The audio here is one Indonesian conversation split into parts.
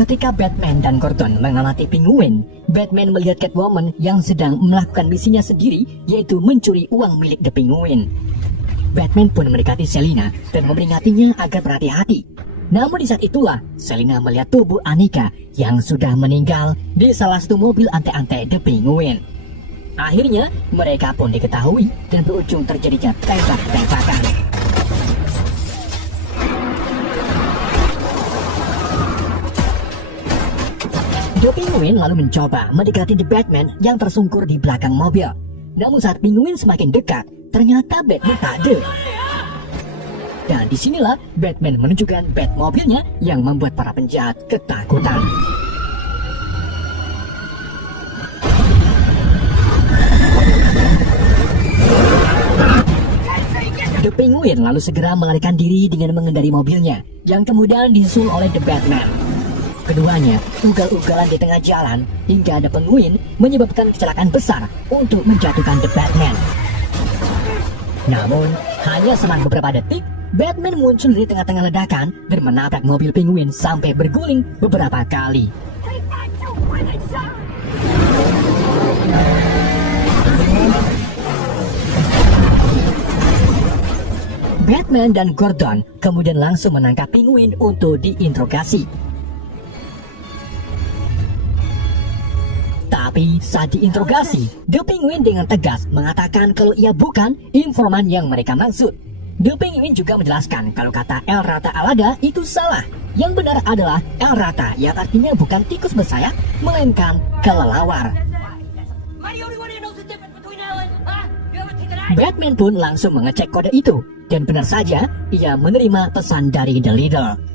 Ketika Batman dan Gordon mengamati penguin, Batman melihat Catwoman yang sedang melakukan misinya sendiri, yaitu mencuri uang milik The Penguin. Batman pun mendekati Selina dan memperingatinya agar berhati-hati. Namun di saat itulah, Selina melihat tubuh Annika yang sudah meninggal di salah satu mobil ante-ante The Penguin. Akhirnya, mereka pun diketahui dan berujung terjadinya tembak-tembakan. The Penguin lalu mencoba mendekati The Batman yang tersungkur di belakang mobil. Namun saat Penguin semakin dekat, ternyata Batman tak ada. Dan disinilah Batman menunjukkan Batmobilnya yang membuat para penjahat ketakutan. The Penguin lalu segera melarikan diri dengan mengendari mobilnya, yang kemudian disusul oleh The Batman. Keduanya ugal-ugalan di tengah jalan hingga ada Penguin menyebabkan kecelakaan besar untuk menjatuhkan The Batman. Namun, hanya selang beberapa detik, Batman muncul di tengah-tengah ledakan dan menabrak mobil Penguin sampai berguling beberapa kali. Batman dan Gordon kemudian langsung menangkap Penguin untuk diinterogasi. Tapi saat diinterogasi, The Penguin dengan tegas mengatakan kalau ia bukan informan yang mereka maksud. The Penguin juga menjelaskan kalau kata El Rata Alada itu salah. Yang benar adalah El Rata yang artinya bukan tikus bersayap, melainkan kelelawar. Batman pun langsung mengecek kode itu, dan benar saja ia menerima pesan dari The Riddle.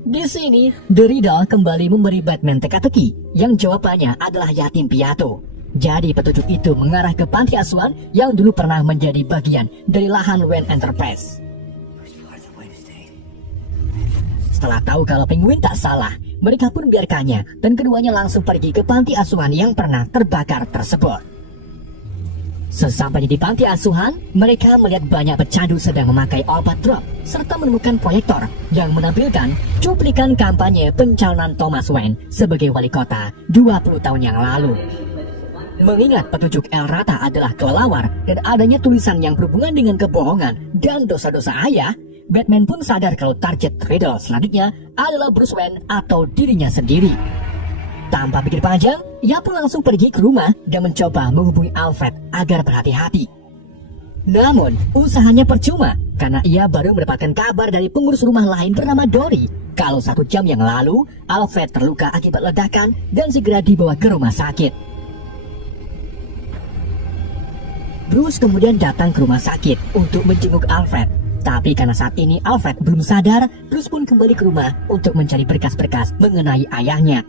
Di sini, The Riddle kembali memberi Batman teka-teki, yang jawabannya adalah yatim piatu. Jadi petunjuk itu mengarah ke panti asuhan yang dulu pernah menjadi bagian dari lahan Wayne Enterprise. Setelah tahu kalau Penguin tak salah, mereka pun membiarkannya dan keduanya langsung pergi ke panti asuhan yang pernah terbakar tersebut. Sesampainya di panti asuhan, mereka melihat banyak pecandu sedang memakai obat drop serta menemukan proyektor yang menampilkan cuplikan kampanye pencalonan Thomas Wayne sebagai wali kota 20 tahun yang lalu. Mengingat petunjuk El Rata adalah kelelawar dan adanya tulisan yang berhubungan dengan kebohongan dan dosa-dosa ayah, Batman pun sadar kalau target Riddle selanjutnya adalah Bruce Wayne atau dirinya sendiri. Tanpa pikir panjang, ia pun langsung pergi ke rumah dan mencoba menghubungi Alfred agar berhati-hati. Namun, usahanya percuma karena ia baru mendapatkan kabar dari pengurus rumah lain bernama Dory kalau 1 jam yang lalu Alfred terluka akibat ledakan dan segera dibawa ke rumah sakit. Bruce kemudian datang ke rumah sakit untuk menjenguk Alfred. Tapi karena saat ini Alfred belum sadar, Bruce pun kembali ke rumah untuk mencari berkas-berkas mengenai ayahnya.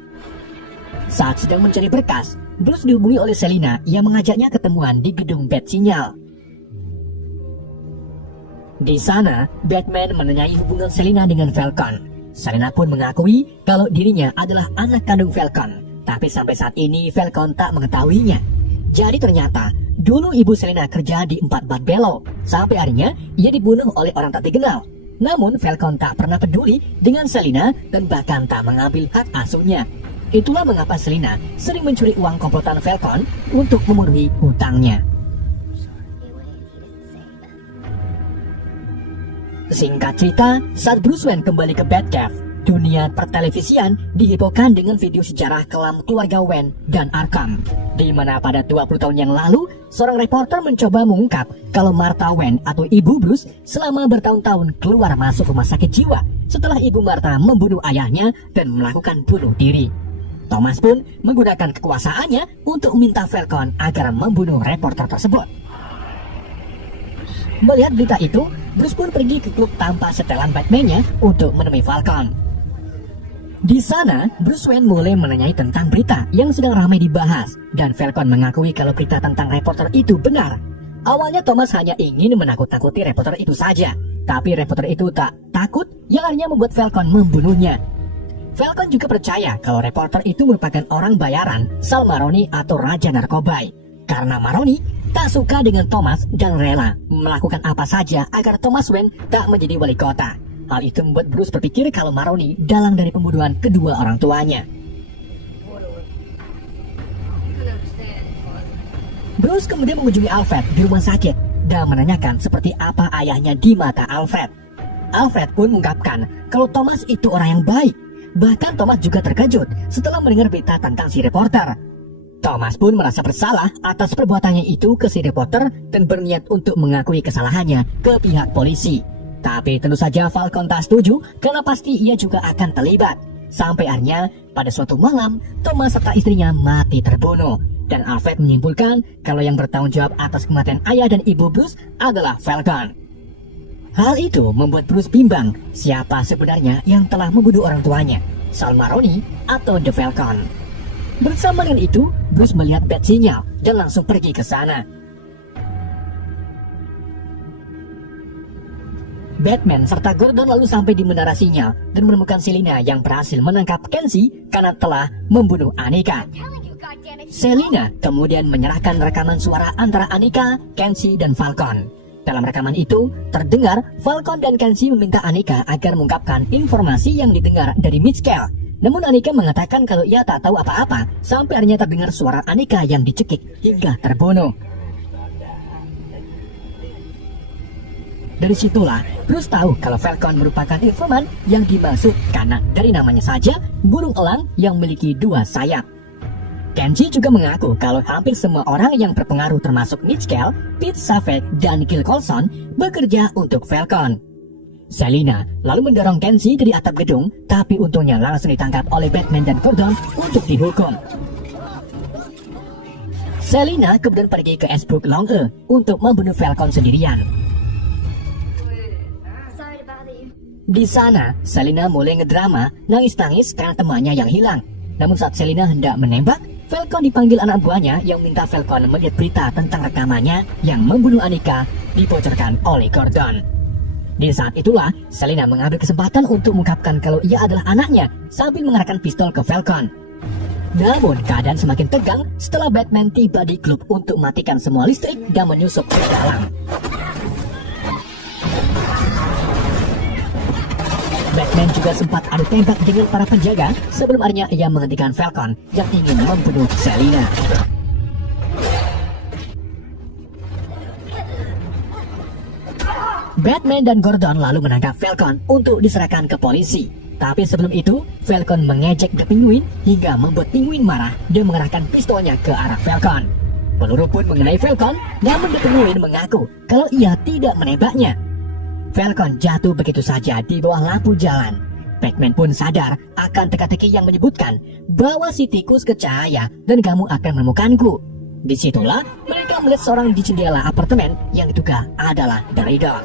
Saat sedang mencari berkas, Bruce dihubungi oleh Selina yang mengajaknya ketemuan di gedung Bat Sinyal. Di sana, Batman menanyai hubungan Selina dengan Falcon. Selina pun mengakui kalau dirinya adalah anak kandung Falcon, tapi sampai saat ini Falcon tak mengetahuinya. Jadi ternyata, dulu ibu Selina kerja di 4 Bat Belo, sampai akhirnya ia dibunuh oleh orang tak dikenal. Namun Falcon tak pernah peduli dengan Selina dan bahkan tak mengambil hak asuhnya. Itulah mengapa Selina sering mencuri uang komplotan Falcon untuk memenuhi hutangnya. Singkat cerita, saat Bruce Wayne kembali ke Batcave, dunia pertelevisian dihebohkan dengan video sejarah kelam keluarga Wayne dan Arkham, di mana pada 20 tahun yang lalu, seorang reporter mencoba mengungkap kalau Martha Wayne atau ibu Bruce selama bertahun-tahun keluar masuk rumah sakit jiwa setelah ibu Martha membunuh ayahnya dan melakukan bunuh diri. Thomas pun menggunakan kekuasaannya untuk meminta Falcon agar membunuh reporter tersebut. Melihat berita itu, Bruce pun pergi ke klub tanpa setelan Batman-nya untuk menemui Falcon. Di sana, Bruce Wayne mulai menanyai tentang berita yang sedang ramai dibahas, dan Falcon mengakui kalau berita tentang reporter itu benar. Awalnya Thomas hanya ingin menakut-takuti reporter itu saja, tapi reporter itu tak takut yang akhirnya membuat Falcon membunuhnya. Falcon juga percaya kalau reporter itu merupakan orang bayaran Sal Maroni atau Raja Narkobai. Karena Maroni tak suka dengan Thomas dan rela melakukan apa saja agar Thomas Wayne tak menjadi wali kota. Hal itu membuat Bruce berpikir kalau Maroni dalang dari pembunuhan kedua orang tuanya. Bruce kemudian mengunjungi Alfred di rumah sakit dan menanyakan seperti apa ayahnya di mata Alfred. Alfred pun mengungkapkan kalau Thomas itu orang yang baik. Bahkan Thomas juga terkejut setelah mendengar berita tentang si reporter. Thomas pun merasa bersalah atas perbuatannya itu ke si reporter dan berniat untuk mengakui kesalahannya ke pihak polisi. Tapi tentu saja Falcon tak setuju karena pasti ia juga akan terlibat. Sampai akhirnya pada suatu malam Thomas serta istrinya mati terbunuh. Dan Alfred menyimpulkan kalau yang bertanggung jawab atas kematian ayah dan ibu Bruce adalah Falcon. Hal itu membuat Bruce bimbang siapa sebenarnya yang telah membunuh orang tuanya, Sal Maroni atau The Falcon. Bersama dengan itu, Bruce melihat bat sinyal dan langsung pergi ke sana. Batman serta Gordon lalu sampai di menara sinyal dan menemukan Selina yang berhasil menangkap Kenzie karena telah membunuh Annika. Selina kemudian menyerahkan rekaman suara antara Annika, Kenzie, dan Falcon. Dalam rekaman itu, terdengar Falcon dan Kenzie meminta Annika agar mengungkapkan informasi yang didengar dari Mitchell. Namun Annika mengatakan kalau ia tak tahu apa-apa sampai akhirnya terdengar suara Annika yang dicekik hingga terbunuh. Dari situlah Bruce tahu kalau Falcon merupakan informan yang dimaksud karena dari namanya saja burung elang yang memiliki dua sayap. Kenzie juga mengaku kalau hampir semua orang yang berpengaruh termasuk Mitchell, Pete Savage, dan Gil Colson bekerja untuk Falcon. Selina lalu mendorong Kenzie dari atap gedung, tapi untungnya langsung ditangkap oleh Batman dan Gordon untuk dihukum. Selina kemudian pergi ke Esbrook Long E untuk membunuh Falcon sendirian. Di sana, Selina mulai ngedrama, nangis-nangis karena temannya yang hilang. Namun saat Selina hendak menembak, Falcon dipanggil anak buahnya yang minta Falcon melihat berita tentang rekamannya yang membunuh Annika dibocorkan oleh Gordon. Di saat itulah, Selina mengambil kesempatan untuk mengungkapkan kalau ia adalah anaknya sambil mengarahkan pistol ke Falcon. Namun keadaan semakin tegang setelah Batman tiba di klub untuk mematikan semua listrik dan menyusup ke dalam. Batman juga sempat adu tembak dengan para penjaga sebelum akhirnya ia menghentikan Falcon yang ingin membunuh Selina. Batman dan Gordon lalu menangkap Falcon untuk diserahkan ke polisi. Tapi sebelum itu, Falcon mengejek The Penguin hingga membuat Penguin marah dan mengarahkan pistolnya ke arah Falcon. Peluru pun mengenai Falcon, namun The Penguin mengaku kalau ia tidak menembaknya. Falcon jatuh begitu saja di bawah lampu jalan. Batman pun sadar akan teka-teki yang menyebutkan bahwa si tikus ke cahaya dan kamu akan menemukanku. Disitulah mereka melihat seorang di jendela apartemen yang diduga adalah The Riddler.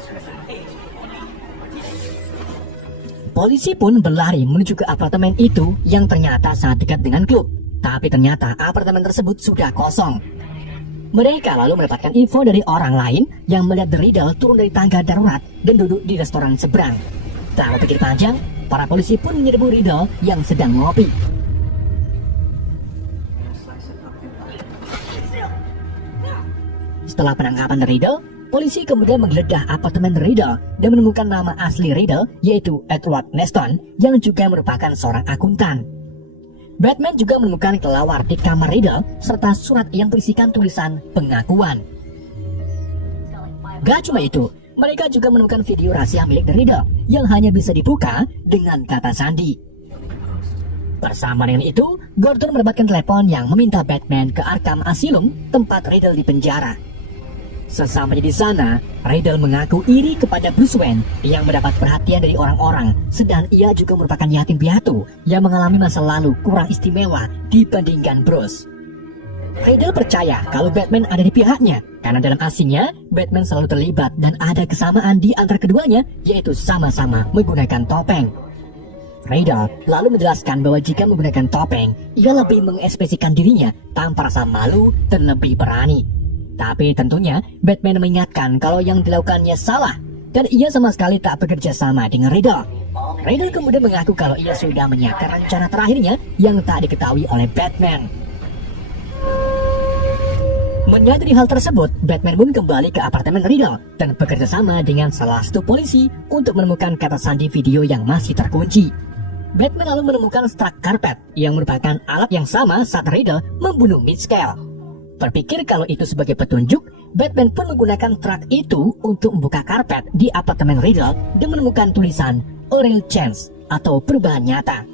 Polisi pun berlari menuju ke apartemen itu yang ternyata sangat dekat dengan klub. Tapi ternyata apartemen tersebut sudah kosong. Mereka lalu mendapatkan info dari orang lain yang melihat The Riddler turun dari tangga darurat dan duduk di restoran seberang. Tak berpikir panjang, para polisi pun menyerbu Riddler yang sedang ngopi. Setelah penangkapan The Riddler, polisi kemudian menggeledah apartemen The Riddler dan menemukan nama asli Riddler yaitu Edward Neston yang juga merupakan seorang akuntan. Batman juga menemukan kelelawar di kamar Riddler serta surat yang berisikan tulisan pengakuan. Gak cuma itu, mereka juga menemukan video rahasia milik The Riddler yang hanya bisa dibuka dengan kata sandi. Bersama dengan itu, Gordon mendapatkan telepon yang meminta Batman ke Arkham Asylum, tempat Riddler dipenjara. Sesampainya di sana, Riddler mengaku iri kepada Bruce Wayne yang mendapat perhatian dari orang-orang, sedang ia juga merupakan yatim piatu yang mengalami masa lalu kurang istimewa dibandingkan Bruce. Riddler percaya kalau Batman ada di pihaknya, karena dalam aslinya Batman selalu terlibat dan ada kesamaan di antara keduanya, yaitu sama-sama menggunakan topeng. Riddler lalu menjelaskan bahwa jika menggunakan topeng, ia lebih mengekspresikan dirinya tanpa rasa malu dan lebih berani. Tapi tentunya Batman mengingatkan kalau yang dilakukannya salah dan ia sama sekali tak bekerja sama dengan Riddler. Riddler kemudian mengaku kalau ia sudah menyiapkan rencana terakhirnya yang tak diketahui oleh Batman. Menyadari hal tersebut, Batman pun kembali ke apartemen Riddle dan bekerja sama dengan salah satu polisi untuk menemukan kata sandi video yang masih terkunci. Batman lalu menemukan Struck Carpet yang merupakan alat yang sama saat Riddle membunuh Mitchell. Berpikir kalau itu sebagai petunjuk, Batman pun menggunakan truk itu untuk membuka karpet di apartemen Riddle dan menemukan tulisan "A Real Chance" atau perubahan nyata.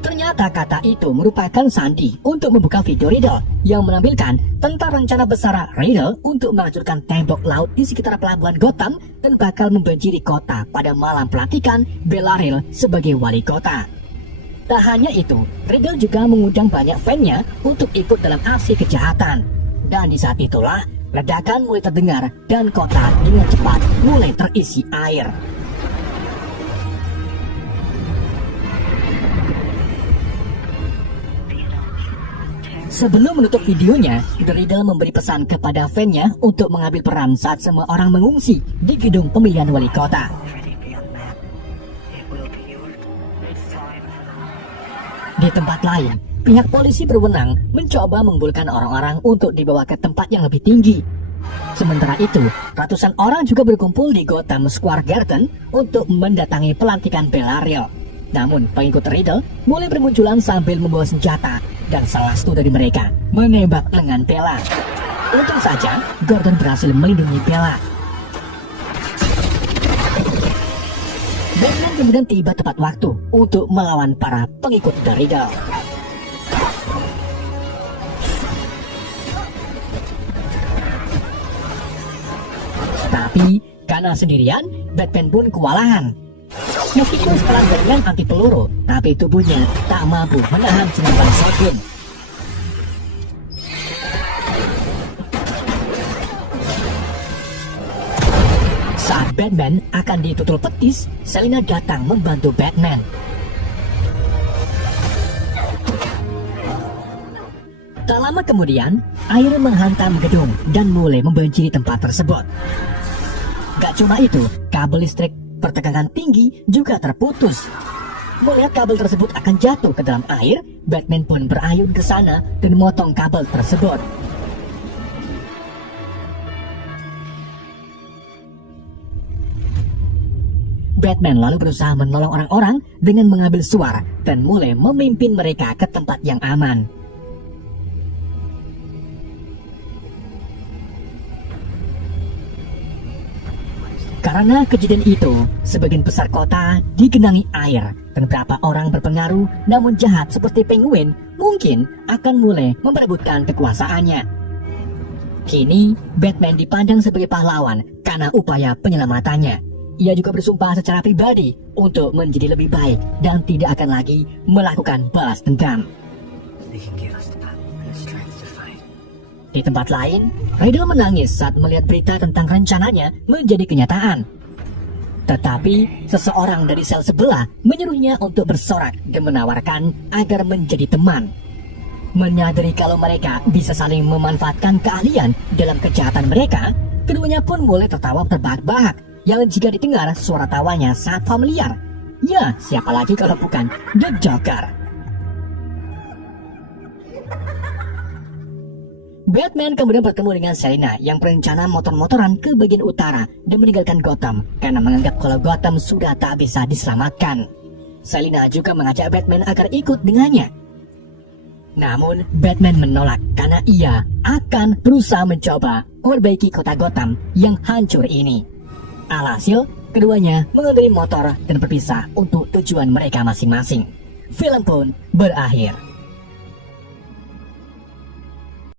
Ternyata kata itu merupakan sandi untuk membuka video Riddle yang menampilkan tentang rencana besar Riddle untuk menghancurkan tembok laut di sekitar pelabuhan Gotham dan bakal membanjiri kota pada malam pelantikan Bel-Air sebagai wali kota. Tak hanya itu, Riddle juga mengundang banyak fansnya untuk ikut dalam aksi kejahatan. Dan di saat itulah, ledakan mulai terdengar dan kota dengan cepat mulai terisi air. Sebelum menutup videonya, The Riddle memberi pesan kepada fansnya untuk mengambil peran saat semua orang mengungsi di gedung pemilihan wali kota. Di tempat lain, pihak polisi berwenang mencoba mengumpulkan orang-orang untuk dibawa ke tempat yang lebih tinggi. Sementara itu, ratusan orang juga berkumpul di Gotham Square Garden untuk mendatangi pelantikan Bel-Air. Namun, pengikut Riddle mulai bermunculan sambil membawa senjata, dan salah satu dari mereka menembak lengan Bella. Untung saja, Gordon berhasil melindungi Bella. Batman kemudian tiba tepat waktu untuk melawan para pengikut The Riddle. Tapi, karena sendirian, Batman pun kewalahan. Meskipun setelah Batman anti peluru, tapi tubuhnya tak mampu menahan senapan shotgun. Saat Batman akan ditutul petis, Selina datang membantu Batman. Tak lama kemudian, air menghantam gedung dan mulai membanjiri tempat tersebut. Gak cuma itu, kabel listrik bertegangan tinggi juga terputus. Melihat kabel tersebut akan jatuh ke dalam air, Batman pun berayun ke sana dan memotong kabel tersebut. Batman lalu berusaha menolong orang-orang dengan mengambil suara dan mulai memimpin mereka ke tempat yang aman. Karena kejadian itu, sebagian besar kota digenangi air dan beberapa orang berpengaruh namun jahat seperti Penguin mungkin akan mulai memperebutkan kekuasaannya. Kini, Batman dipandang sebagai pahlawan karena upaya penyelamatannya. Ia juga bersumpah secara pribadi untuk menjadi lebih baik dan tidak akan lagi melakukan balas dendam. Di tempat lain, Riddle menangis saat melihat berita tentang rencananya menjadi kenyataan. Tetapi, seseorang dari sel sebelah menyuruhnya untuk bersorak dan menawarkan agar menjadi teman. Menyadari kalau mereka bisa saling memanfaatkan keahlian dalam kejahatan mereka, keduanya pun mulai tertawa terbahak-bahak, yang jika didengar suara tawanya sangat familiar. Ya, siapa lagi kalau bukan The Joker. Batman kemudian bertemu dengan Selina yang berencana motor-motoran ke bagian utara dan meninggalkan Gotham karena menganggap kalau Gotham sudah tak bisa diselamatkan. Selina juga mengajak Batman agar ikut dengannya. Namun Batman menolak karena ia akan berusaha mencoba memperbaiki kota Gotham yang hancur ini. Alhasil, keduanya mengendarai motor dan berpisah untuk tujuan mereka masing-masing. Film pun berakhir.